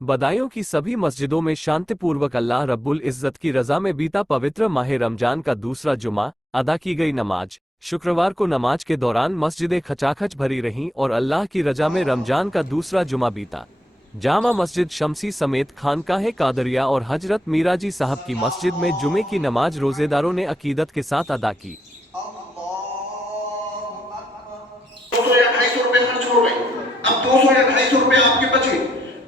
बदायूं की सभी मस्जिदों में शांतिपूर्वक अल्लाह रब्बुल इज़्ज़त की रज़ा में बीता पवित्र माह रमजान का दूसरा जुमा अदा की गई नमाज। शुक्रवार को नमाज के दौरान मस्जिदें खचाखच भरी रहीं और अल्लाह की रज़ा में रमजान का दूसरा जुमा बीता। जामा मस्जिद शमसी समेत खानकाहे कादरिया और हजरत मीराजी साहब की मस्जिद में जुमे की नमाज रोजेदारों ने अकीदत के साथ अदा की। 200 या 250 रुपए खर्च हो गए, अब 200 या 250 रुपए आपके बचे।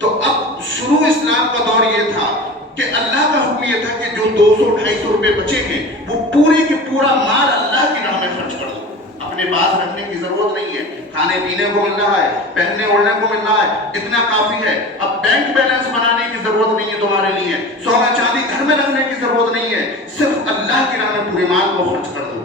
तो अब शुरू इस्लाम का दौर ये था कि अल्लाह का हुक्म ये था कि जो 200-250 रुपए बचे हैं वो पूरे के पूरा माल अल्लाह की राह में खर्च कर दो। अपने पास रखने की जरूरत नहीं है, खाने पीने को मिल रहा है, पहनने ओढ़ने को मिल रहा है, इतना काफी है। अब बैंक बैलेंस बनाने की जरूरत नहीं है तुम्हारे लिए, सोना चांदी घर में रखने की जरूरत नहीं है, सिर्फ अल्लाह की राह में पूरे माल को खर्च कर दो।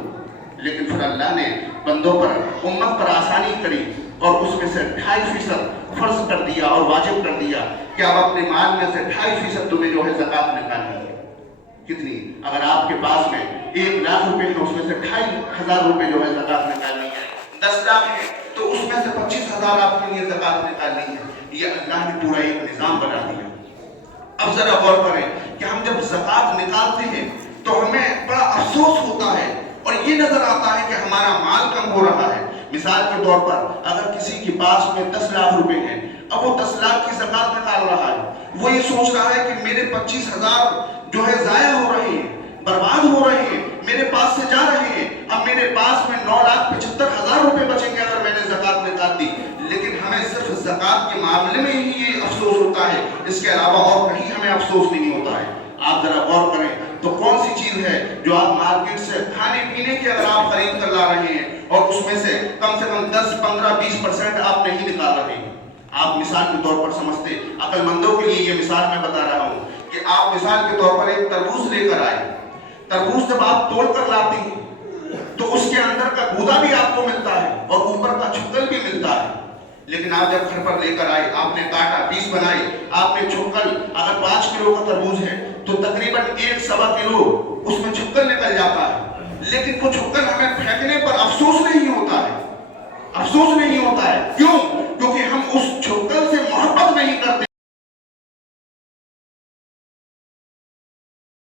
लेकिन फिर अल्लाह ने बंदों पर, उम्मत पर आसानी करी और उसमें से 2.5% फर्ज कर दिया और वाजिब कर दिया कि अब अपने माल में से 2.5% तुम्हें जो है ज़कात निकालनी है। कितनी? अगर आपके पास में 1 लाख रुपए है, उसमें से 2,500 रुपए जो है ज़कात निकालनी है। 10 लाख है तो उसमें से 25,000 आपके लिए ज़कात निकालनी है। ये अल्लाह ने पूरा एक निज़ाम बना दिया। अब जरा गौर करें कि हम जब ज़कात निकालते हैं तो हमें बड़ा अफसोस होता है और ये नजर आता है कि हमारा माल कम हो रहा है। मिसाल के तौर पर अगर किसी के पास में 10 लाख रुपए हैं, अब वो 10 लाख की ज़कात निकाल रहा है, वो ये सोच रहा है कि मेरे 25,000 जो है जाया हो रहे हैं, बर्बाद हो रहे हैं, मेरे पास से जा रहे हैं। अब मेरे पास में 9,75,000 रुपए बचेंगे अगर मैंने ज़कात निकाल दी। लेकिन हमें सिर्फ ज़कात के मामले में ही ये अफसोस होता है, इसके अलावा और कहीं हमें अफसोस नहीं होता है। आप जरा गौर करें तो कौन सी चीज है जो आप मार्केट से खाने पीने की अगर आप खरीद कर ला रहे हैं और उसमें से कम 10, 15, 20% आप नहीं निकाल रहे हैं। आप मिसाल के तौर पर समझते, अक्लमंदों के लिए ये मिसाल मैं बता रहा हूँ कि आप मिसाल के तौर पर एक तरबूज लेकर आए। तरबूज जब आप तोड़ कर लाते हैं तो उसके अंदर का गूदा भी आपको मिलता है और ऊपर का छुक्कल भी मिलता है। लेकिन आप जब घर पर लेकर आए, आपने काटा, पीस बनाए, आपने छुक्कल, अगर 5 किलो का तरबूज है तो तकरीबन 1-1.25 किलो उसमें छुक्कल निकल जाता है। लेकिन वो छुक्कल हमें फेंकने पर अफसोस नहीं होता है, अफसोस नहीं होता है। क्यों?